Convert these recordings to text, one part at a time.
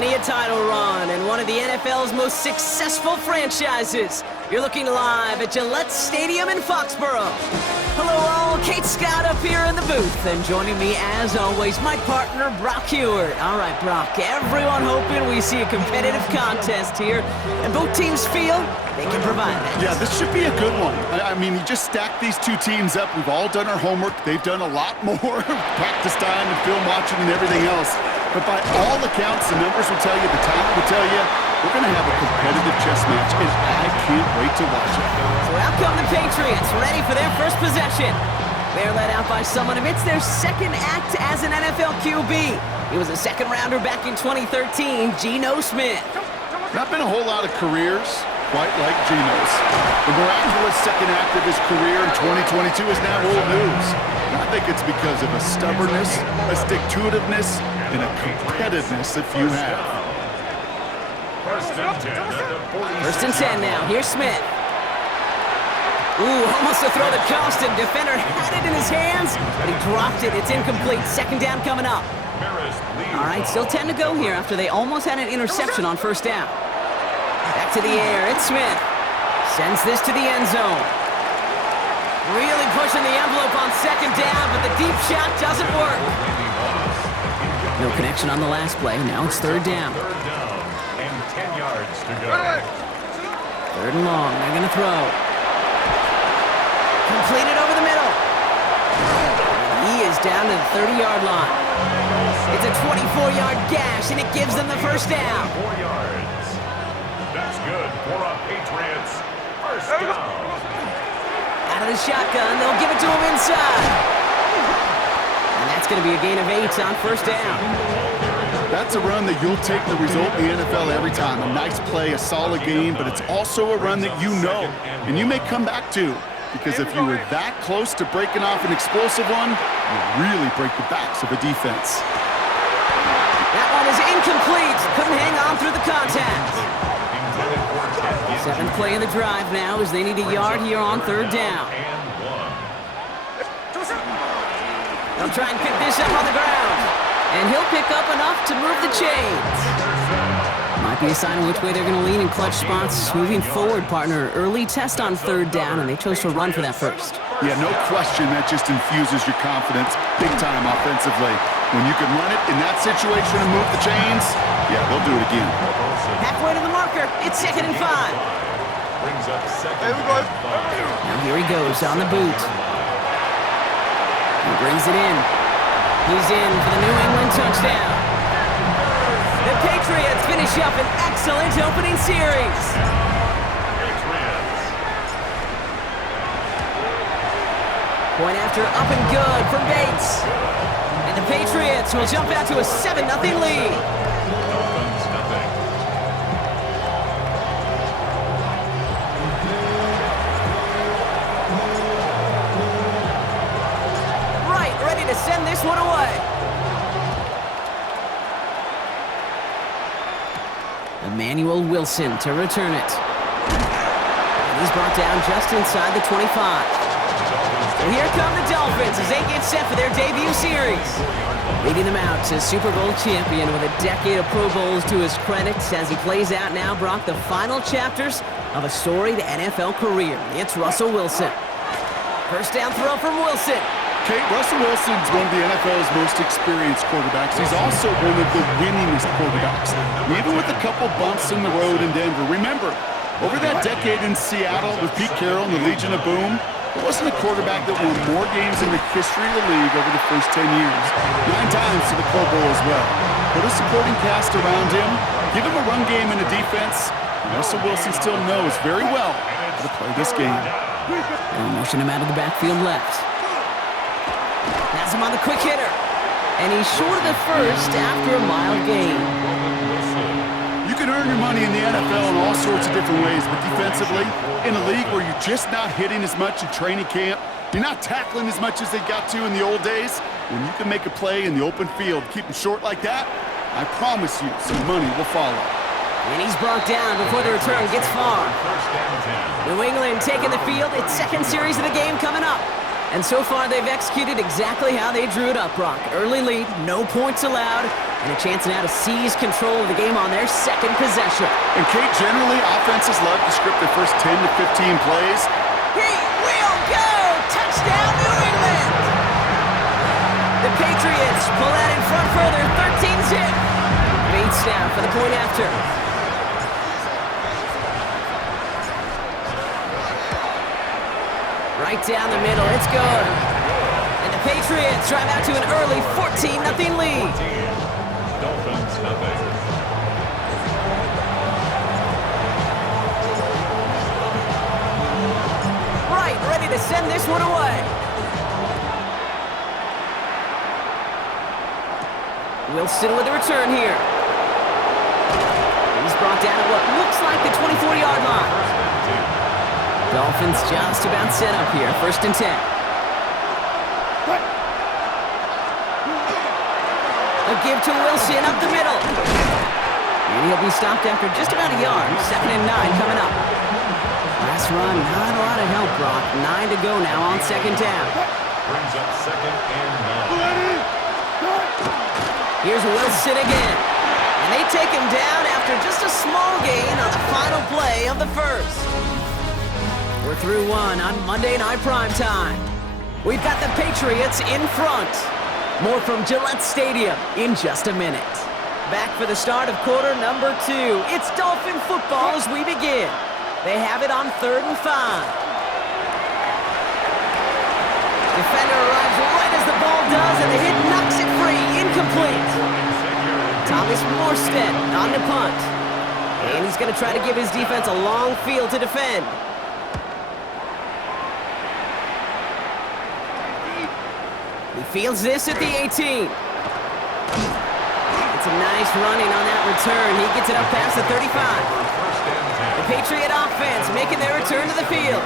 many a title run and one of the NFL's most successful franchises. You're looking live at Gillette Stadium in Foxborough. Hello all, Kate Scott up here in the booth, and joining me as always, my partner Brock Heward. All right, Brock, everyone hoping we see a competitive contest here, and both teams feel they can provide that. Yeah, this should be a good one. I mean, you just stack these two teams up. We've all done our homework. They've done a lot more practice time and film watching and everything else. But by all accounts, the numbers will tell you, the talent will tell you, we're going to have a competitive chess match, and I can't wait to watch it. So out come the Patriots, ready for their first possession. They're led out by someone amidst their second act as an NFL QB. He was a second-rounder back in 2013, Geno Smith. Not been a whole lot of careers quite like Geno's. The miraculous second act of his career in 2022 is now old news. And I think it's because of a stubbornness, a stick-to-itiveness, and a competitiveness that few have. First and 10 now. Here's Smith. Ooh, almost a throw that cost him. Defender had it in his hands, but he dropped it. It's incomplete. Second down coming up. All right, still 10 to go here after they almost had an interception on first down. Back to the air. It's Smith. Sends this to the end zone. Really pushing the envelope on second down, but the deep shot doesn't work. No connection on the last play. Now it's third down. And 10 yards to go. Third and long. They're going to throw. Completed over the middle. He is down to the 30-yard line. It's a 24-yard gash, and it gives them the first down. 4 yards. That's good for a Patriots first down. Out of the shotgun, they'll give it to him inside. And that's going to be a gain of 8 on first down. That's a run that you'll take the result in the NFL every time. A nice play, a solid game, but it's also a run that you know, and you may come back to. Because if you were that close to breaking off an explosive one, you really break the backs of a defense. That one is incomplete. Couldn't hang on through the contact. Seventh play of the drive now as they need a yard here on third down. They'll try and pick this up on the ground. And he'll pick up enough to move the chains. Might be a sign of which way they're going to lean in clutch spots. Moving forward, partner. Early test on third down, and they chose to run for that first. Yeah, no question. That just infuses your confidence big time offensively. When you can run it in that situation and move the chains, yeah, they'll do it again. Halfway to the marker. It's 2nd and 5. Brings up second and 5. Now here he goes on the boot. He brings it in. He's in for the New England touchdown. The Patriots finish up an excellent opening series. Point after up and good from Bates. And the Patriots will jump out to a 7-0 lead. Dolphins, nothing. Right, ready to send this one away. Emmanuel Wilson to return it. And he's brought down just inside the 25. And here come the Dolphins as they get set for their debut series. Leading them out to Super Bowl champion with a decade of Pro Bowls to his credit as he plays out now, Brock, the final chapters of a storied NFL career. It's Russell Wilson. First down throw from Wilson. Kate, Russell Wilson's one of the NFL's most experienced quarterbacks. He's also one of the winningest quarterbacks, even with a couple bumps in the road in Denver. Remember, over that decade in Seattle with Pete Carroll and the Legion of Boom, there wasn't a quarterback that won more games in the history of the league over the first 10 years. 9 times to the Pro Bowl as well. Put a supporting cast around him, give him a run game and a defense, and Russell Wilson still knows very well how to play this game. They'll motion him out of the backfield left. Has him on the quick hitter. And he's short of the first after a mild gain. You can earn your money in the NFL in all sorts of different ways, but defensively, in a league where you're just not hitting as much in training camp, you're not tackling as much as they got to in the old days, when you can make a play in the open field, keep them short like that, I promise you some money will follow. And he's brought down before the return gets far. New England taking the field. Its second series of the game coming up. And so far, they've executed exactly how they drew it up, Brock. Early lead, no points allowed, And a chance now to seize control of the game on their second possession. And Kate, generally, offenses love to script their first 10 to 15 plays. He will go! Touchdown, New England! The Patriots pull out in front further, 13-zip. Bates down for the point after. Right down the middle, it's good. And the Patriots drive out to an early 14-0 lead. Dolphins, nothing. Right, ready to send this one away. Wilson with the return here. He's brought down at what looks like the 24-yard line. Dolphins just about set up here, 1st and 10. A give to Wilson up the middle. And he'll be stopped after just about a yard. 2nd and 9 coming up. Last run, not a lot of help, Brock. 9 to go now on 2nd down. Brings up 2nd and 9. Here's Wilson again. And they take him down after just a small gain on the final play of the first. We're through one on Monday Night Primetime. We've got the Patriots in front. More from Gillette Stadium in just a minute. Back for the start of quarter number 2. It's Dolphin football as we begin. They have it on 3rd and 5. Defender arrives right as the ball does, and the hit knocks it free. Incomplete. Thomas Morstead on the punt. And he's going to try to give his defense a long field to defend. He fields this at the 18. It's a nice running on that return. He gets it up past the 35. The Patriot offense making their return to the field.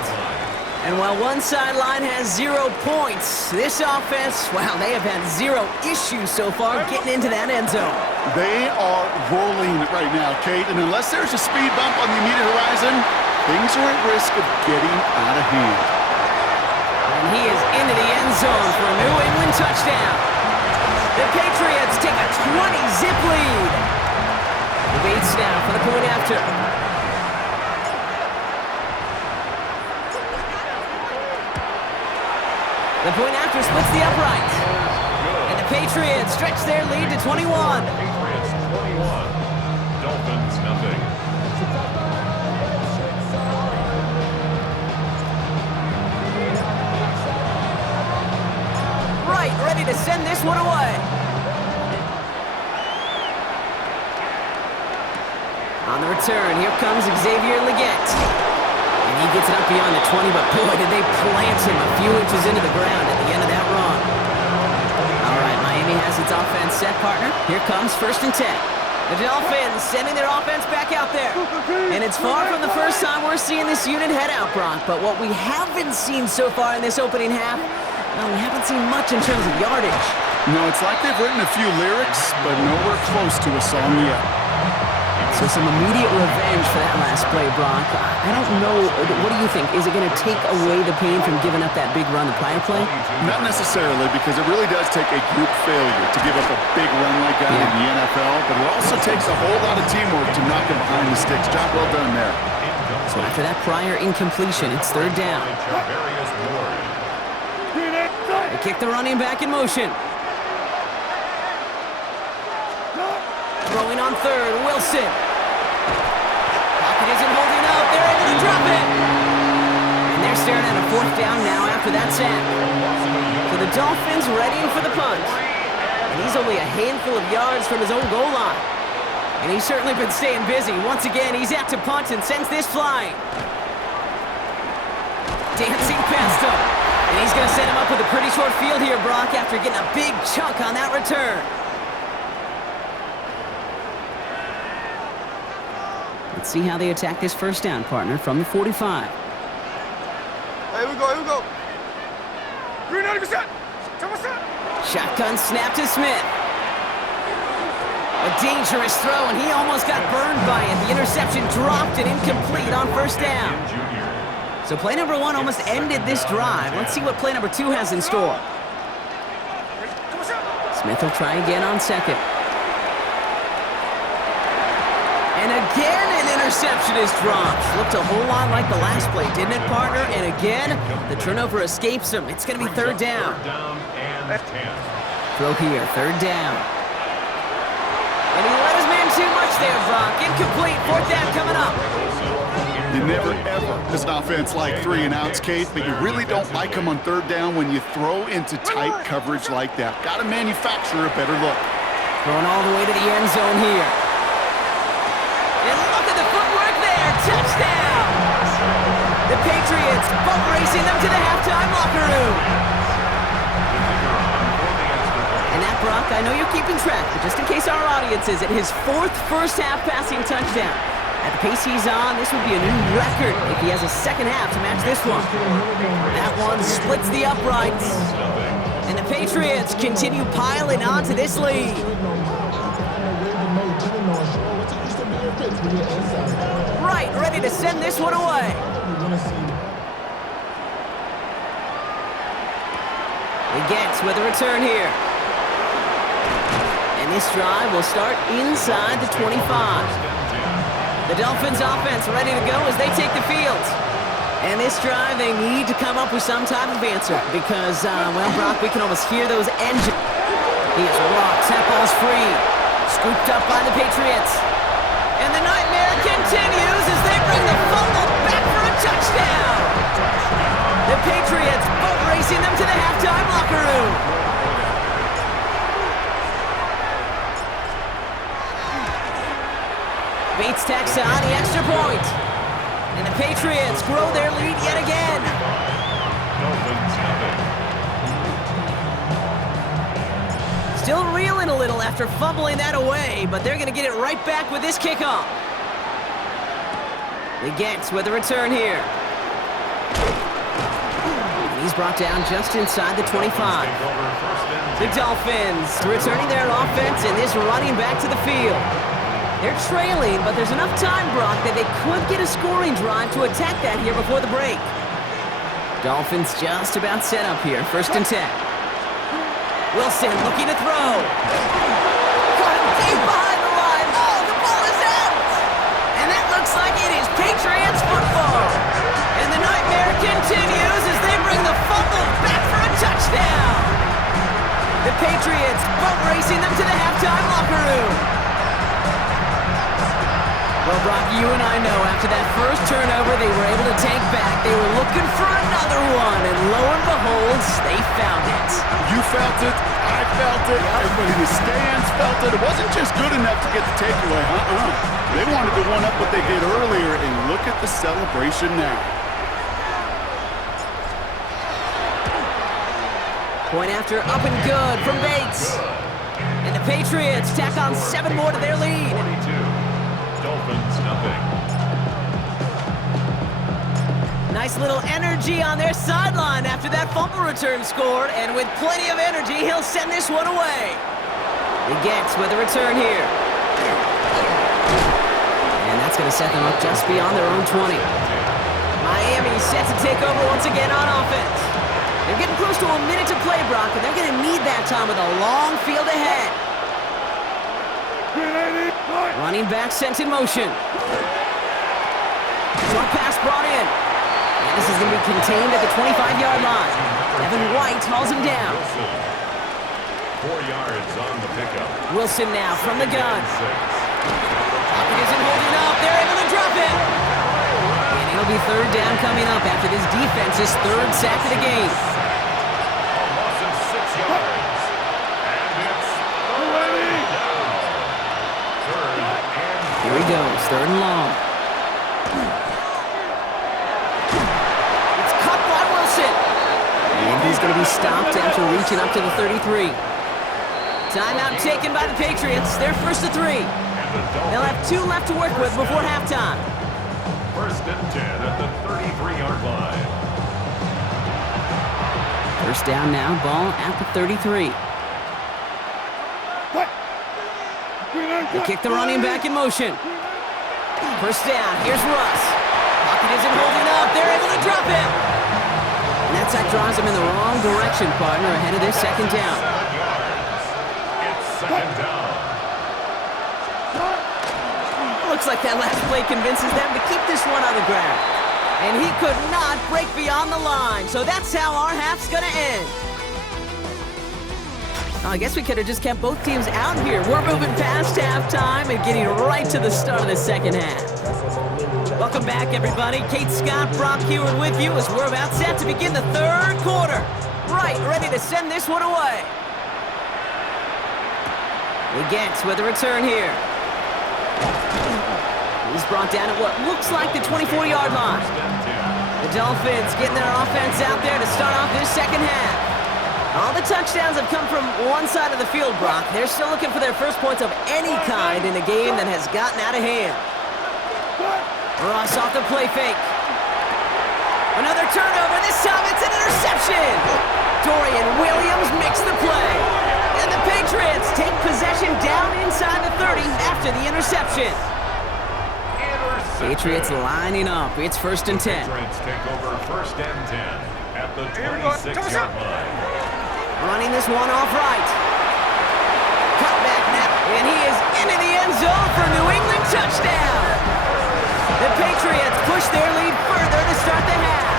And while one sideline has 0 points, this offense, wow, they have had 0 issues so far getting into that end zone. They are rolling right now, Kate, and unless there's a speed bump on the immediate horizon, things are at risk of getting out of hand. And he is into the end zone for a New England touchdown. The Patriots take a 20-zip lead. Bates now for the point after. The point after splits the uprights. And the Patriots stretch their lead to 21. Patriots 21. Dolphins, nothing. Right, ready to send this one away. On the return, here comes Xavier Leggett. And he gets it up beyond the 20, but boy, did they plant him a few inches into the ground at the end of that run. All right, Miami has its offense set, partner. Here comes 1st and 10. The Dolphins sending their offense back out there. And it's far from the first time we're seeing this unit head out, Brock. But what we haven't seen so far in this opening half, well, we haven't seen much in terms of yardage. No, it's like they've written a few lyrics, but nowhere close to a song yet. So some immediate revenge for that last play, Brock. I don't know. What do you think? Is it going to take away the pain from giving up that big run the prior play? Not necessarily, because it really does take a group failure to give up a big run like that in the NFL, but it also takes a whole lot of teamwork to knock him behind the sticks. Job well done there. So after that prior incompletion, it's 3rd down. They kick the running back in motion. Throwing on 3rd, Wilson. Pocket isn't holding up. They're able to drop it. And they're staring at a 4th down now after that sack. So the Dolphins readying for the punt. And he's only a handful of yards from his own goal line. And he's certainly been staying busy. Once again, he's out to punt and sends this flying. Dancing past him. And he's going to set him up with a pretty short field here, Brock, after getting a big chunk on that return. Let's see how they attack this 1st down, partner, from the 45. Here we go. Shotgun snap to Smith. A dangerous throw, and he almost got burned by it. The interception dropped and incomplete on 1st down. So play number 1 almost ended this drive. Let's see what play number 2 has in store. Smith will try again on 2nd. again, an interception is dropped. Looked a whole lot like the last play, didn't it, partner? And again, the turnover escapes him. It's going to be third down. Third down and 10. Throw here, third down. And he let his man too much there, Brock. Incomplete, fourth down coming up. You never, ever, as an offense, like 3-and-outs, Kate, but you really don't like them on third down when you throw into tight coverage like that. Got to manufacture a better look. Throwing all the way to the end zone here. And look at the footwork there. Touchdown! The Patriots boat racing them to the halftime locker room. And that, Brock, I know you're keeping track, but just in case our audience isn't, his fourth first-half passing touchdown. At the pace he's on, this would be a new record if he has a second half to match this one. That one splits the uprights. And the Patriots continue piling onto this lead. Right, ready to send this one away. He gets with a return here. And this drive will start inside the 25. The Dolphins offense ready to go as they take the field. And this drive, they need to come up with some type of answer because, well, Brock, we can almost hear those engines. He is rocked. That ball's free. Scooped up by the Patriots. And the nightmare continues as they bring the fumble back for a touchdown. The Patriots boat racing them to the halftime locker room. Bates tacks on the extra point. And the Patriots grow their lead yet again. Still reeling a little after fumbling that away, but they're going to get it right back with this kickoff. He gets with a return here. And he's brought down just inside the 25. The Dolphins returning their offense and this running back to the field. They're trailing, but there's enough time, Brock, that they could get a scoring drive to attack that here before the break. Dolphins just about set up here, 1st and 10. Wilson looking to throw. Caught him deep behind the line. Oh, the ball is out! And that looks like it is Patriots football. And the nightmare continues as they bring the fumble back for a touchdown. The Patriots boat racing them to the halftime locker room. Well, Brock, you and I know after that first turnover they were able to take back. They were looking for another one, and lo and behold, they found it. You felt it, I felt it, everybody in the stands felt it. It wasn't just good enough to get the takeaway, They wanted to one-up what they did earlier, and look at the celebration now. Point after up and good from Bates. And the Patriots tack on 7 more to their lead. Dolphins, nothing. Nice little energy on their sideline after that fumble return scored, and with plenty of energy, he'll send this one away. He gets with a return here. And that's going to set them up just beyond their own 20. Miami set to take over once again on offense. They're getting close to a minute to play, Brock, and they're going to need that time with a long field ahead. Running back sent in motion. Short pass brought in. And this is going to be contained at the 25-yard line. Evan White hauls him down. 4 yards on the pickup. Wilson now from the gun. Pocket isn't holding up. They're able to drop it. And it'll be third down coming up after this defense's 3rd sack of the game. A loss of 6 yards. And it's already down. Here he goes, 3rd and long. It's caught by Wilson. And he's going to be stopped after reaching up to the 33. Timeout taken by the Patriots. They're 1st and 3. They'll have 2 left to work with before halftime. 1st and 10 at the 33-yard line. 1st down now, ball at the 33. They kick the running back in motion. 1st down, here's Russ. Pocket isn't holding up, they're able to drop him. And that sack drives him in the wrong direction, partner, ahead of this 2nd down. It's 2nd down. Looks like that last play convinces them to keep this one on the ground. And he could not break beyond the line, so that's how our half's gonna end. I guess we could have just kept both teams out here. We're moving past halftime and getting right to the start of the second half. Welcome back, everybody. Kate Scott, Brock Hewitt with you as we're about set to begin the third quarter. Right, ready to send this one away. Legance with a return here. He's brought down at what looks like the 24-yard line. The Dolphins getting their offense out there to start off this second half. All the touchdowns have come from one side of the field, Brock. They're still looking for their first points of any kind in a game that has gotten out of hand. Ross off the play fake. Another turnover. This time it's an interception. Dorian Williams makes the play. And the Patriots take possession down inside the 30 after the interception. Patriots lining up. It's 1st and 10. Patriots take over 1st and 10 at the 26-yard line. Running this one off right. Cut back now. And he is into the end zone for New England touchdown. The Patriots push their lead further to start the half.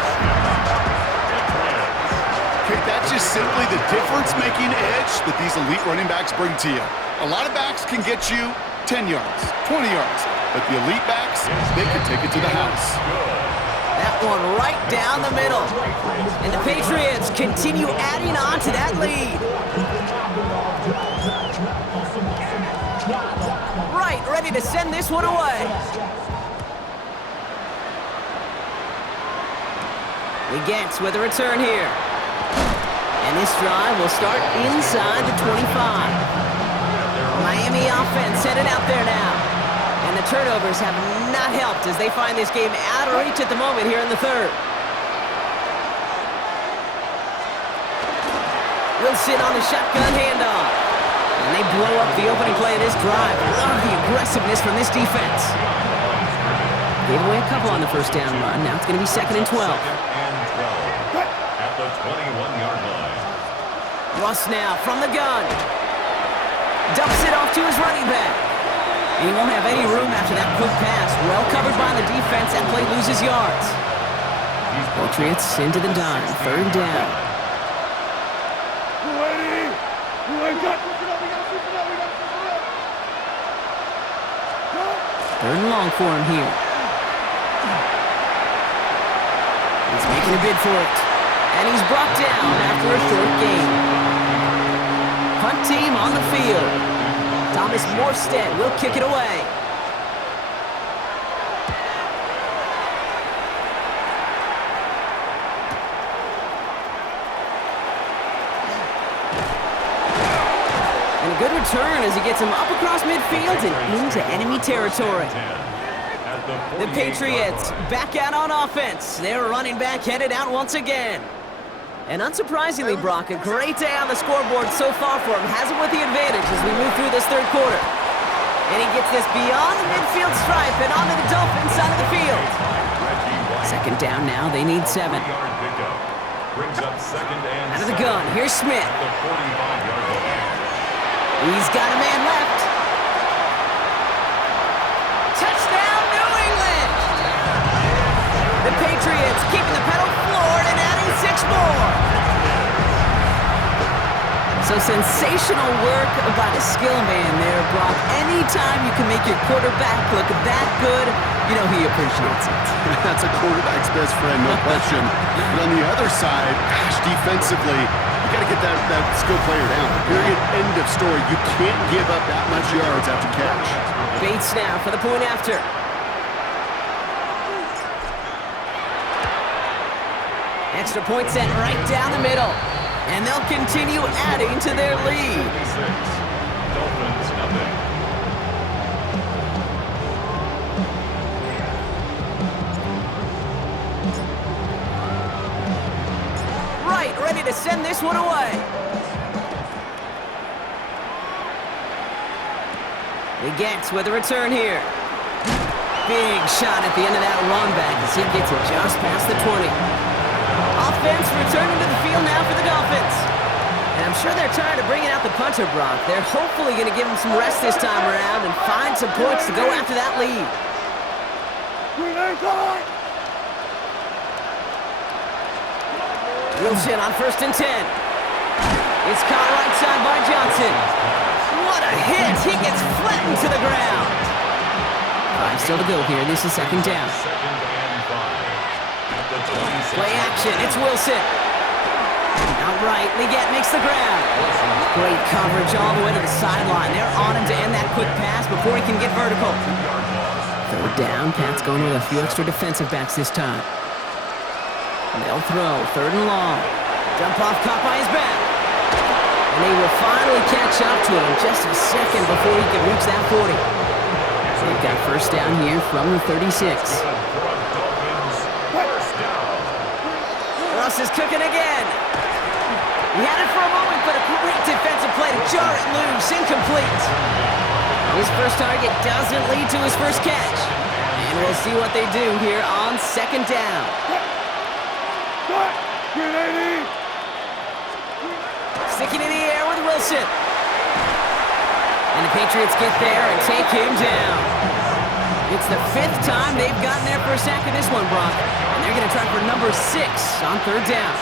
Okay, that's just simply the difference-making edge that these elite running backs bring to you. A lot of backs can get you 10 yards, 20 yards, but the elite backs, they can take it to the house. That one right down the middle. And the Patriots continue adding on to that lead. Right, ready to send this one away. Legance with a return here. And this drive will start inside the 25. Miami offense headed out there now. And the turnovers have not helped as they find this game out of reach at the moment here in the third. Wilson on the shotgun handoff. And they blow up the opening play of this drive. Love the aggressiveness from this defense. Gave away a couple on the first down run. Now it's going to be 2nd and 12. At the 21-yard line. Russ now from the gun. Dumps it off to his running back. And he won't have any room after that quick pass. Well covered by the defense. That play loses yards. Patriots into the dime. 3rd down. 3rd and long for him here. He's making a bid for it. And he's brought down after a short gain. Punt team on the field. Thomas Morstead will kick it away. And a good return as he gets him up across midfield and into enemy territory. The Patriots back out on offense. Their running back headed out once again. And unsurprisingly, Brock, a great day on the scoreboard so far for him. Has him with the advantage as we move through this third quarter. And he gets this beyond the midfield stripe and onto the Dolphins side of the field. 2nd down now. They need 7. Out of the gun. Here's Smith. He's got a man left. Touchdown, New England! The Patriots keeping the pedal floored and adding 6 more. So sensational work by the skill man there, Brock. Anytime you can make your quarterback look that good, you know he appreciates it. That's a quarterback's best friend, no question. But on the other side, gosh, defensively, you got to get that skill player down. Period, end of story. You can't give up that much yards after catch. Bates now for the point after. Extra point set right down the middle. And they'll continue adding to their lead. Dolphins, nothing. Right, ready to send this one away. Legance with a return here. Big shot at the end of that run back as he gets it just past the 20. Offense returning to the field now for the Dolphins. And I'm sure they're tired of bringing out the punter, Brock. They're hopefully going to give him some rest this time around and find some points to go after that lead. Wilson on 1st and 10. It's caught right side by Johnson. What a hit! He gets flattened to the ground. 5 still to go here. This is 2nd down. Play action. It's Wilson. Outright, Leggett makes the grab. Great coverage all the way to the sideline. They're on him to end that quick pass before he can get vertical. 3rd down. Pat's going with a few extra defensive backs this time. They'll throw. 3rd and long. Jump off caught by his back. And they will finally catch up to him just a second before he can reach that 40. So they've got 1st down here from the 36. Russ is cooking again. He had it for a moment, but a great defensive play to jar it loose. Incomplete. His first target doesn't lead to his first catch. And we'll see what they do here on 2nd down. Sticking in the air with Wilson. And the Patriots get there and take him down. It's the 5th time they've gotten there for a sack of this one, Brock. And they're going to try for number 6 on 3rd down.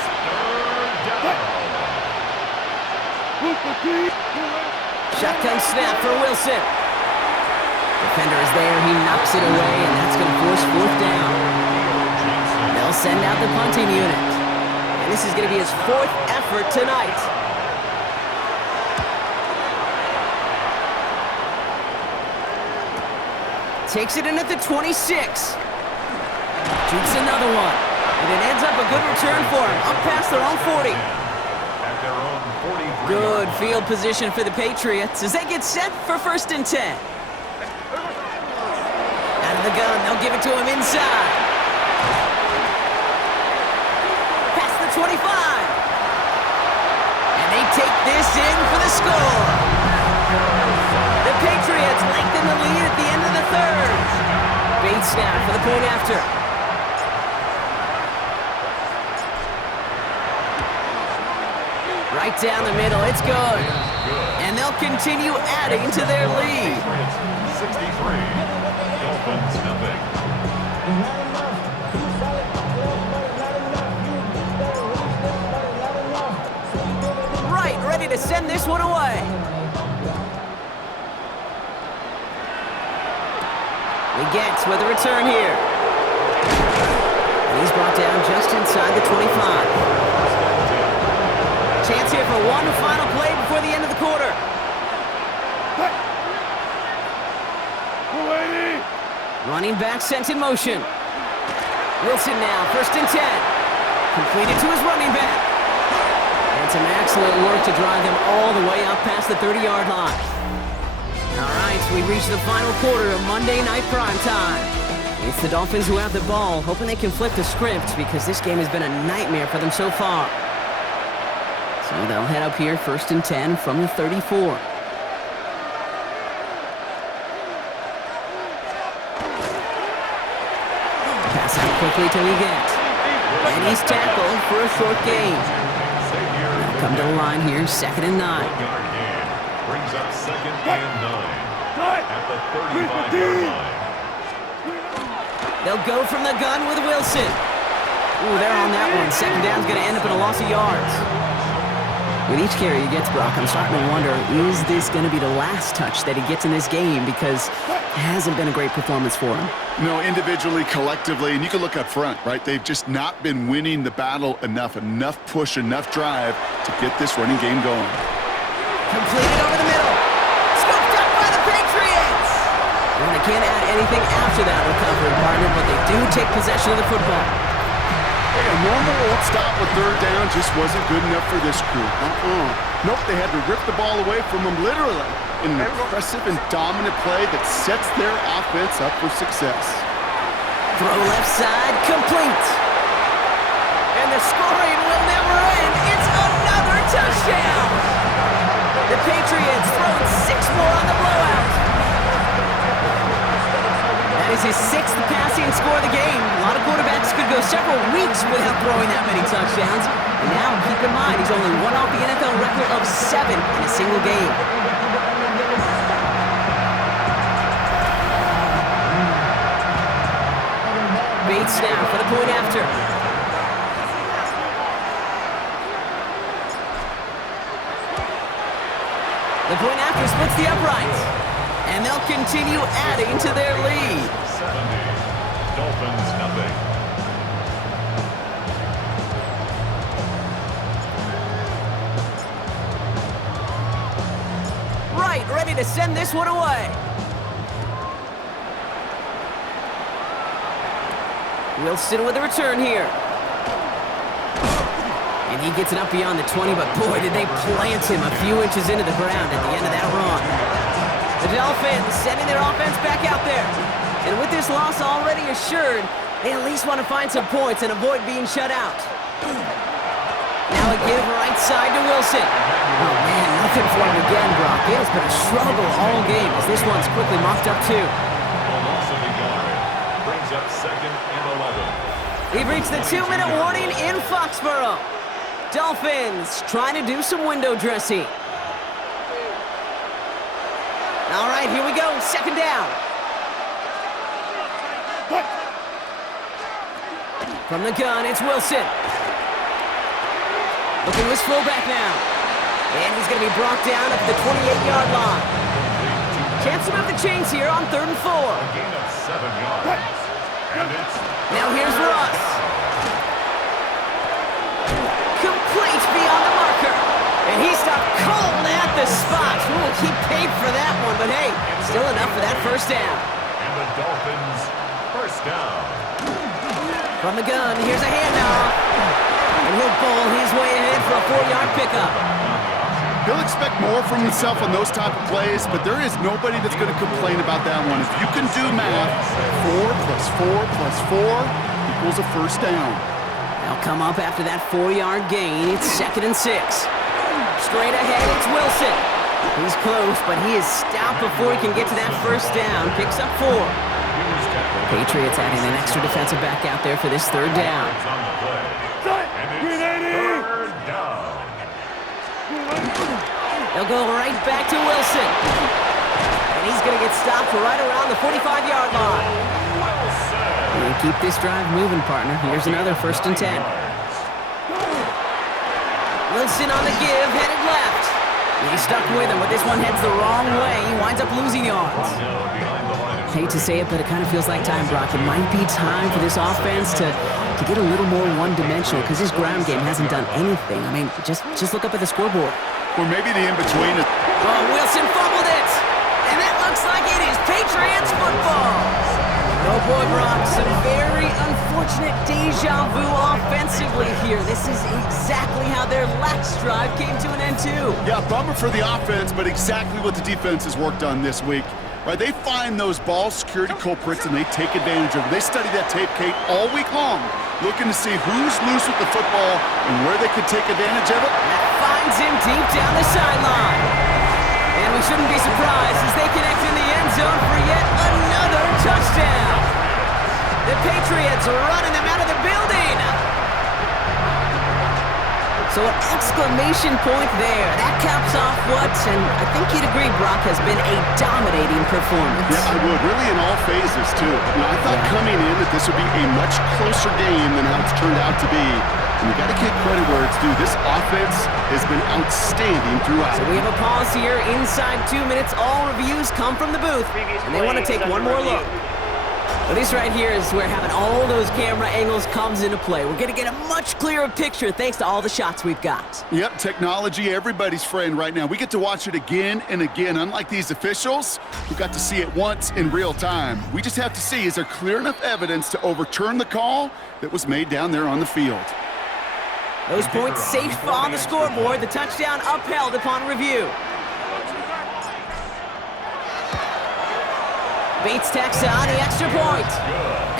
Shotgun snap for Wilson. Defender is there. He knocks it away, and that's going to force 4th down. They'll send out the punting unit. And this is going to be his 4th effort tonight. Takes it in at the 26. Shoots another one. And it ends up a good return for him. Up past their own 40. Good field position for the Patriots as they get set for 1st and 10. Out of the gun, they'll give it to him inside. Past the 25. And they take this in for the score. The Patriots lengthen the lead at the end of the 3rd. Bait snap for the point after. Right down the middle, it's good. And they'll continue adding to their lead. 63, Dolphins nothing. Right, ready to send this one away. Leggett with a return here. And he's brought down just inside the 25. Chance here for one final play before the end of the quarter. Running back sent in motion. Wilson now, 1st and 10. Completed to his running back. And some excellent work to drive them all the way up past the 30-yard line. All right, so we reach the final quarter of Monday Night Primetime. It's the Dolphins who have the ball, hoping they can flip the script because this game has been a nightmare for them so far. So they'll head up here, 1st and 10 from the 34. Pass out quickly to Leggett. And he's tackled for a short gain. They'll come to the line here, 2nd and 9. Brings up 2nd and 9 at the 35-yard line. They'll go from the gun with Wilson. Ooh, they're on that one. 2nd down's going to end up in a loss of yards. With each carry he gets, Brock, I'm starting to wonder, is this going to be the last touch that he gets in this game? Because it hasn't been a great performance for him. No, individually, collectively, and you can look up front, right? They've just not been winning the battle enough push, enough drive to get this running game going. Completed over the middle. Scooped up by the Patriots. Well, they can't add anything after that recovery, partner, but they do take possession of the football. Hey, a normal old stop with 3rd down just wasn't good enough for this crew. Nope, they had to rip the ball away from them literally in an impressive and dominant play that sets their offense up for success. Throw left side, complete. And the scoring will never end. It's another touchdown. The Patriots throwing 6 more on the blowout. That is his 6th passing score of the game. A lot of quarterbacks could go several weeks without throwing that many touchdowns. And now, keep in mind, he's only one off the NFL record of 7 in a single game. Bates now for the point after. The point after splits the uprights. And they'll continue adding to their lead. 70. Dolphins, nothing. Right, ready to send this one away. Wilson with the return here. And he gets it up beyond the 20, but boy, did they plant him a few inches into the ground at the end of that run. The Dolphins sending their offense back out there. And with this loss already assured, they at least want to find some points and avoid being shut out. Now a give right side to Wilson. Oh man, nothing for him again, Brock. It has been a struggle all game as this one's quickly mopped up too. A loss of a yard. Brings up 2nd and 11. We've reached the 2-minute warning in Foxborough. Dolphins trying to do some window dressing. All right, here we go. 2nd down. From the gun, it's Wilson. Looking to his fullback now. And he's going to be brought down at the 28-yard line. Chance to move the chains here on 3rd and 4. A gain of 7 yards. And it's... Now here's Russ. Complete beyond the marker. And he stopped cold at the spot. Ooh, he paid for that one, but hey, still enough for that 1st down. And the Dolphins, 1st down. From the gun, here's a handoff. And he'll bowl his way ahead for a 4-yard pickup. He'll expect more from himself on those type of plays, but there is nobody that's going to complain about that one. If you can do math, 4 plus 4 plus 4 equals a 1st down. They'll come up after that 4-yard gain. It's 2nd and 6. Straight ahead, it's Wilson. He's close, but he is stopped before he can get to that 1st down. Picks up 4. Patriots adding an extra defensive back out there for this 3rd down. They'll go right back to Wilson. And he's going to get stopped right around the 45-yard line. And keep this drive moving, partner. Here's another 1st and 10. Wilson on the give, headed left. And he's stuck with him, but this one heads the wrong way. He winds up losing yards. Hate to say it, but it kind of feels like time, Brock. It might be time for this offense to get a little more one-dimensional because his ground game hasn't done anything. I mean, just look up at the scoreboard. Or maybe the in-between. Oh, Wilson fumbled it. And that looks like it is Patriots football. Oh boy, Brock, some very unfortunate deja vu offensively here. This is exactly how their last drive came to an end too. Yeah, bummer for the offense, but exactly what the defense has worked on this week. Right, they find those ball security culprits and they take advantage of it. They study that tape, Kate, all week long, looking to see who's loose with the football and where they could take advantage of it. That finds him deep down the sideline. And we shouldn't be surprised as they connect in the end zone for yet another touchdown. The Patriots are running them out of the building. So an exclamation point there. That caps off what, and I think you'd agree, Brock, has been a dominating performance. Yeah, I would. Really in all phases, too. I thought coming in that this would be a much closer game than how it's turned out to be. And you got to give credit where it's due. This offense has been outstanding throughout. So we have a pause here. Inside 2 minutes, all reviews come from the booth. And they want to take one more look. But this right here is where having all those camera angles comes into play. We're going to get a much clearer picture thanks to all the shots we've got. Yep, technology, everybody's friend right now. We get to watch it again and again. Unlike these officials, who got to see it once in real time. We just have to see, is there clear enough evidence to overturn the call that was made down there on the field? Those points safe on the scoreboard. The touchdown upheld upon review. Bates tacks on the extra point.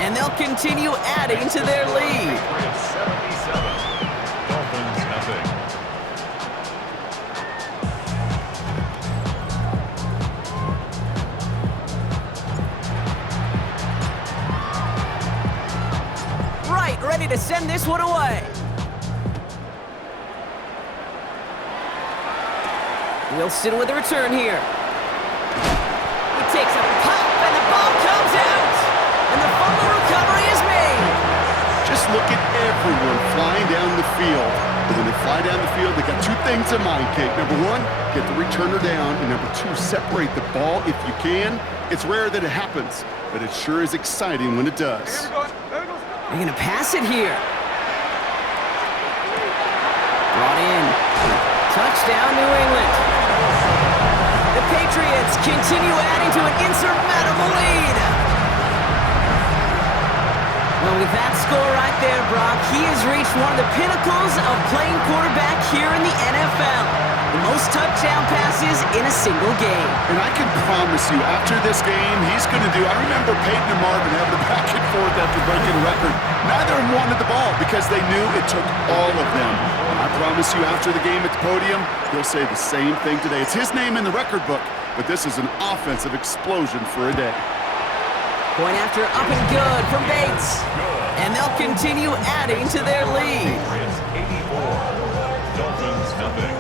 And they'll continue adding to their lead. 77. Dolphins, nothing. ready to send this one away. Wilson with a return here. He takes a pop, and the ball comes out. And the fumble recovery is made. Just look at everyone flying down the field. And when they fly down the field, they got two things in mind, Kate. Number one, get the returner down. And number two, separate the ball if you can. It's rare that it happens, but it sure is exciting when it does. They're going to pass it here. Brought in. Touchdown, New England. The Patriots continue adding to an insurmountable lead. Well, with that score right there, Brock, he has reached one of the pinnacles of playing quarterback here in the NFL. The most touchdown passes in a single game. And I can promise you, after this game, he's going to do... I remember Peyton and Marvin having a back and forth after breaking a record. Neither of them wanted the ball because they knew it took all of them. And I promise you, after the game at the podium, he'll say the same thing today. It's his name in the record book, but this is an offensive explosion for a day. Point after up and good from Bates. And they'll continue adding to their lead. Patriots 84, Dolphins nothing.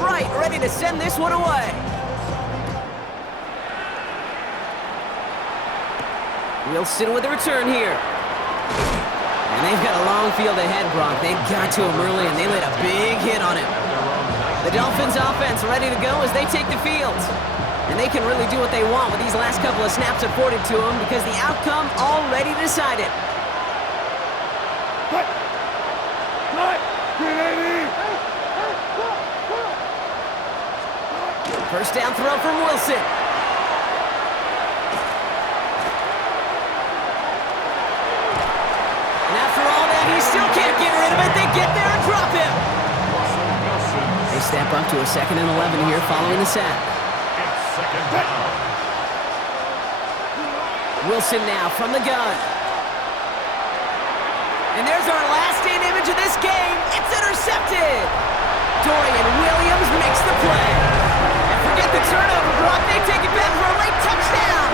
Right, ready to send this one away. Wilson with a return here. And they've got a long field ahead, Brock. They got to him early, and they laid a big hit on him. The Dolphins offense ready to go as they take the field. And they can really do what they want with these last couple of snaps afforded to them because the outcome already decided. First down throw from Wilson. And after all that, he still can't get rid of it. They get there and drop him. They step up to a 2nd and 11 here following the sack. It's second down. Wilson now from the gun. And there's our last in image of this game. It's intercepted. Dorian Williams makes the play. And forget the turnover, Brock. They take it back for a late touchdown.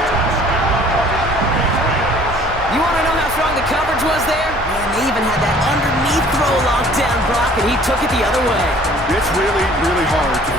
You want to know how strong the coverage was there? Man, they even had that underneath throw locked down, Brock, and he took it the other way. It's really, really hard to